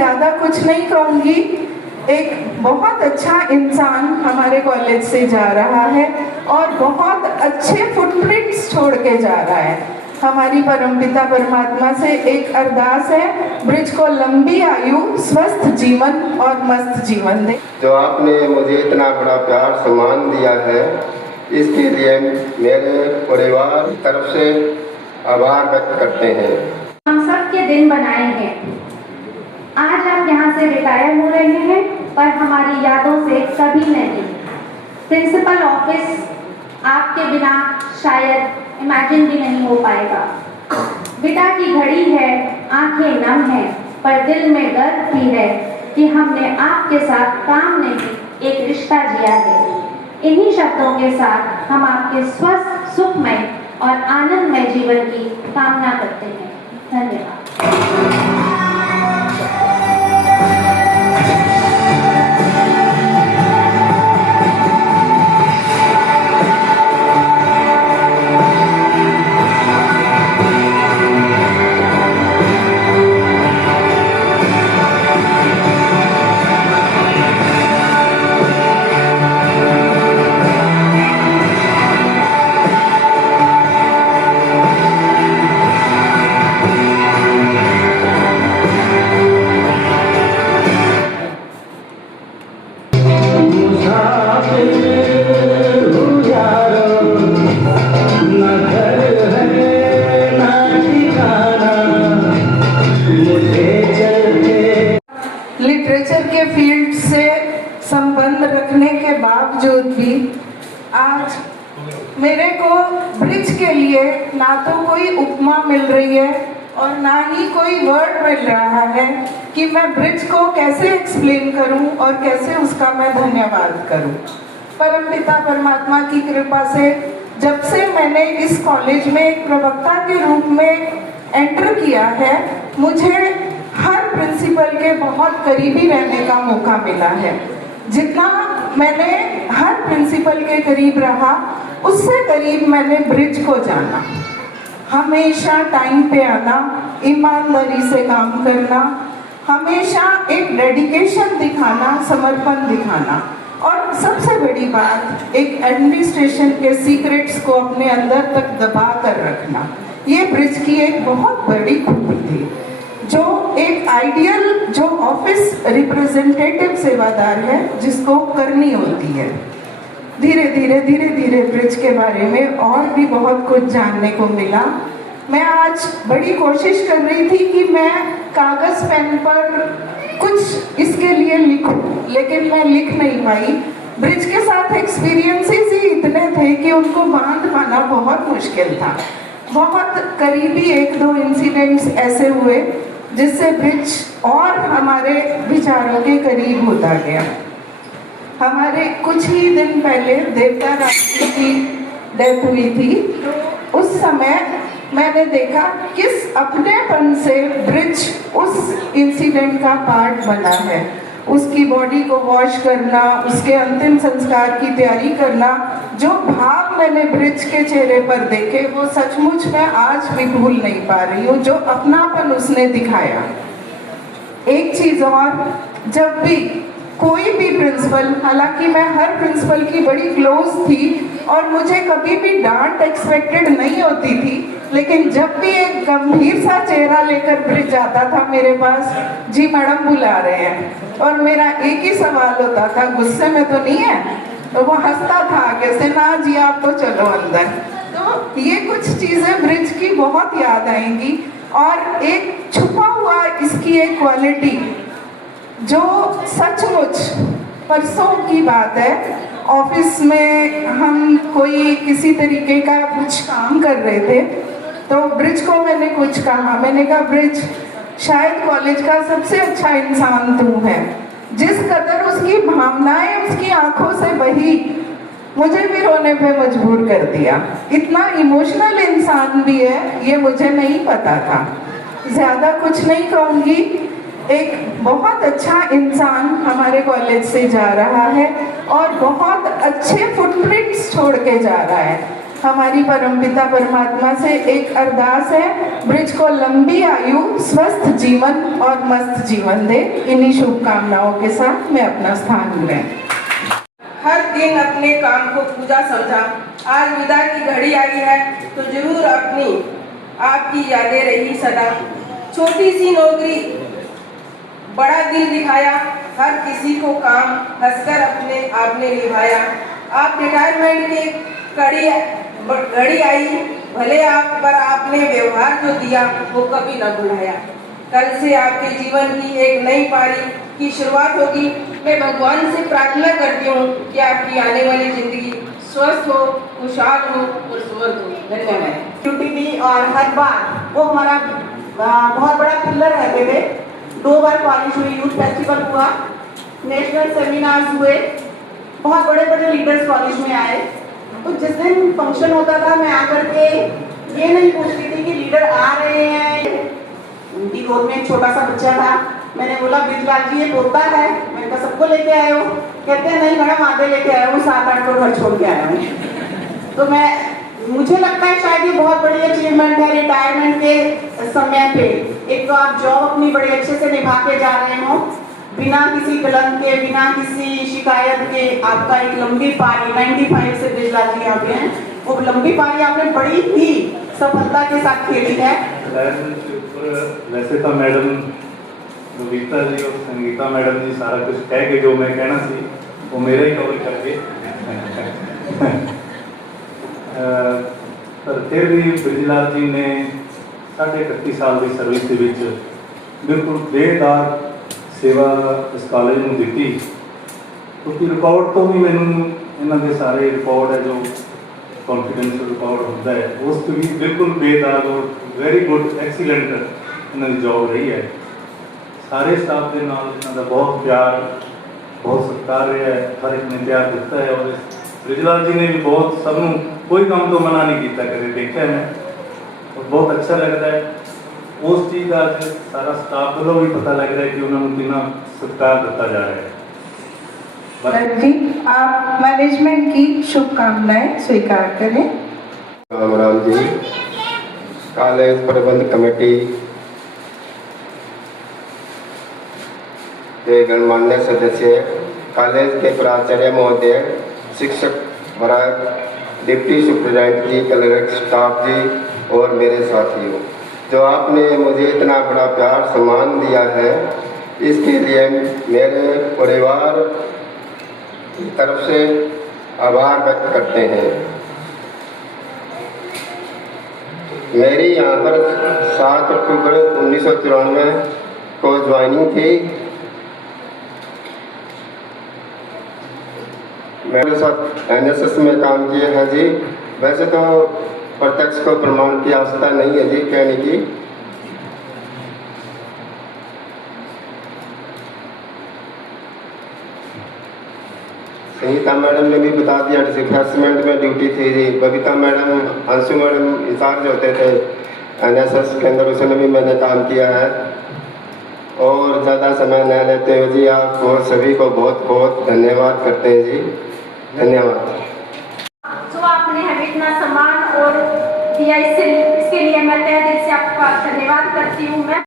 ज़्यादा कुछ नहीं कहूँगी। एक बहुत अच्छा इंसान हमारे कॉलेज से जा रहा है और बहुत अच्छे फुटप्रिंट्स छोड़ के जा रहा है। हमारी परमपिता परमात्मा से एक अरदास है, ब्रिज को लंबी आयु, स्वस्थ जीवन और मस्त जीवन दे। जो आपने मुझे इतना बड़ा प्यार सम्मान दिया है, इसके लिए मेरे परिवार की तरफ से आभार व्यक्त करते हैं। हम सब के दिन बनाए हैं। आज हम यहाँ से रिटायर हो रहे हैं, पर हमारी यादों से कभी नहीं। प्रिंसिपल ऑफिस आपके बिना शायद इमेजिन भी नहीं हो पाएगा। बेटा की घड़ी है, आंखें नम है, पर दिल में गर्व भी है कि हमने आपके साथ काम नहीं, एक रिश्ता जिया है। इन्हीं शब्दों के साथ हम आपके स्वस्थ, सुखमय और आनंदमय जीवन की कामना करते हैं। धन्यवाद। लिटरेचर के फील्ड से संबंध रखने के बावजूद भी आज मेरे को ब्रिज के लिए ना तो कोई उपमा मिल रही है और ना ही कोई वर्ड मिल रहा है कि मैं ब्रिज को कैसे एक्सप्लेन करूं और कैसे उसका मैं धन्यवाद करूं। परमपिता परमात्मा की कृपा से जब से मैंने इस कॉलेज में एक प्रवक्ता के रूप में एंटर किया है, मुझे हर प्रिंसिपल के बहुत करीबी रहने का मौका मिला है। जितना मैंने हर प्रिंसिपल के करीब रहा, उससे करीब मैंने ब्रिज को जाना। हमेशा टाइम पे आना, ईमानदारी से काम करना, हमेशा एक डेडिकेशन दिखाना, समर्पण दिखाना, और सबसे बड़ी बात, एक एडमिनिस्ट्रेशन के सीक्रेट्स को अपने अंदर तक दबा कर रखना। ये ब्रिज की एक बहुत बड़ी खूबी थी, जो एक आइडियल, जो ऑफिस रिप्रेजेंटेटिव सेवादार है, जिसको करनी होती है। धीरे धीरे ब्रिज के बारे में और भी बहुत कुछ जानने को मिला। मैं आज बड़ी कोशिश कर रही थी कि मैं कागज पेन पर कुछ इसके लिए लिखूं, लेकिन मैं लिख नहीं पाई। ब्रिज के साथ एक्सपीरियंसेस ही इतने थे कि उनको बांध पाना बहुत मुश्किल था। बहुत करीबी एक दो इंसिडेंट्स ऐसे हुए जिससे ब्रिज और हमारे विचारों के करीब होता गया। हमारे कुछ ही दिन पहले देवता राष्ट्र की डेथ हुई थी। उस समय मैंने देखा किस अपनेपन से ब्रिज उस इंसिडेंट का पार्ट बना है। उसकी बॉडी को वॉश करना, उसके अंतिम संस्कार की तैयारी करना, जो भाव मैंने ब्रिज के चेहरे पर देखे, वो सचमुच मैं आज भी भूल नहीं पा रही हूँ। जो अपनापन उसने दिखाया। एक चीज और, जब भी कोई भी प्रिंसिपल, हालांकि मैं हर प्रिंसिपल की बड़ी क्लोज थी और मुझे कभी भी डांट एक्सपेक्टेड नहीं होती थी, लेकिन जब भी एक गंभीर सा चेहरा लेकर ब्रिज आता था मेरे पास, जी मैडम बुला रहे हैं, और मेरा एक ही सवाल होता था, गुस्से में तो नहीं है? तो वो हंसता था आगे से, ना जी आप तो चलो अंदर। तो ये कुछ चीजें ब्रिज की बहुत याद आएंगी। और एक छुपा हुआ इसकी एक क्वालिटी जो सचमुच, परसों की बात है, ऑफिस में हम कोई किसी तरीके का कुछ काम कर रहे थे, तो ब्रिज को मैंने कुछ कहा। मैंने कहा ब्रिज, शायद कॉलेज का सबसे अच्छा इंसान तू है। जिस कदर उसकी भावनाएं उसकी आंखों से बही, मुझे भी रोने पे मजबूर कर दिया। इतना इमोशनल इंसान भी है, ये मुझे नहीं पता था। ज्यादा कुछ नहीं कहूँगी। एक बहुत अच्छा इंसान हमारे कॉलेज से जा रहा है और बहुत अच्छे फुटप्रिंट्स छोड़ के जा रहा है। हमारी परमपिता परमात्मा से एक अरदास है, ब्रिज को लंबी आयु, स्वस्थ जीवन और मस्त जीवन दे। इन्हीं शुभकामनाओं के साथ मैं अपना स्थान लूँ। हर दिन अपने काम को पूजा समझा, आज विदा की घड़ी आई है तो जरूर अपनी आपकी यादें रही सदा। छोटी सी नौकरी बड़ा दिल दिखाया, हर किसी को काम हंसकर अपने आपने निभाया। आप रिटायरमेंट की घड़ी आई, भले आप पर आपने व्यवहार जो दिया वो कभी न भुलाया। कल से आपके जीवन की एक नई पारी की शुरुआत होगी। मैं भगवान से प्रार्थना करती हूँ कि आपकी आने वाली जिंदगी स्वस्थ हो, खुशहाल हो और सुमर हो। धन्यवाद। ड्यूटी दी और हर बार वो हमारा बहुत बड़ा पिलर रहते थे। 2 बार कॉलेज हुई, यूथ फेस्टिवल हुआ, नेशनल सेमिनार्स हुए, बहुत बड़े बड़े लीडर्स कॉलेज में आए। तो जिस दिन फंक्शन होता था मैं आकर के ये नहीं पूछती थी कि लीडर आ रहे हैं। उनकी गोद में एक छोटा सा बच्चा था, मैंने बोला ब्रिजलाल जी ये पोता है, मैंने कहा सबको लेके आए हो? कहते हैं नहीं मैडम आधे लेके आए हूँ, 7-8 को घर छोड़ के आया हूँ। तो मुझे लगता है शायद ये बहुत बड़ी अचीवमेंट है रिटायरमेंट के समय पे। एक तो आप जॉब अपनी बड़े अच्छे से निभा के जा रहे हो, बिना किसी कलंक के, बिना किसी शिकायत के। आपका एक लंबी पारी 95 से ब्रिजलाल जी यहाँ पे हैं, वो लंबी पारी आपने बड़ी ही सफलता के साथ खेली है। वैसे तो मैडम गीता जी और संगीता मैडम जी सारा कुछ कह के जो मैं कहना सी वो मेरा ही कवर करके पर फिर भी ब्रिजलाल जी ने 31.5 साल की सर्विस के विच बिल्कुल बेदाग सेवा इस कॉलेज में दी। क्योंकि रिकॉर्ड तो भी मैनू इन्हों के सारे रिकॉर्ड है जो कॉन्फिडेंशियल रिकॉर्ड होता है उस भी बिल्कुल बेदाग और वेरी गुड एक्सीलेंट इन्हों की जॉब रही है। सारे स्टाफ के नाल इन्हों का बहुत प्यार बहुत सत्कार रहा है, हर एक ने प्यार दिता है। और ब्रिजलाल जी ने भी बहुत सबनों कोई काम तो मना नहीं किया, कभी देखा है और बहुत अच्छा लगता है। उस चीज़ का सारा स्टाफ वालों भी पता लग रहा है कि उन्होंने कितना सत्कार दिता जा रहा है। जी आप मैनेजमेंट की शुभकामनाएं स्वीकार करें। राम राम जी। कॉलेज प्रबंध कमेटी के गणमान्य सदस्य, कॉलेज के प्राचार्य महोदय, शिक्षक वर्ग, डिप्टी सुप्रिटेंडेंट जी, कलेक्टर स्टाफ जी और मेरे साथियों, जो आपने मुझे इतना बड़ा प्यार सम्मान दिया है, इसके लिए मेरे परिवार की तरफ से आभार व्यक्त करते हैं। मेरी यहाँ पर 7 अक्टूबर 1994 को ज्वाइनिंग थी। मेरे साथ NSS में काम किया है जी। वैसे तो प्रत्यक्ष को प्रमाण की आवश्यकता नहीं है जी कहने की। संगीता मैडम ने भी बता दिया, रिफ्रेशमेंट में ड्यूटी थी जी। Babita madam, Anshu madam incharge होते थे NSS के अंदर, उसने भी मैंने काम किया है। और ज़्यादा समय न लेते हुए जी आपको सभी को बहुत बहुत धन्यवाद करते हैं जी। धन्यवाद। जो आपने हमें इतना सम्मान और दिया, इसके लिए मैं तहे दिल से आपका धन्यवाद करती हूँ। मैं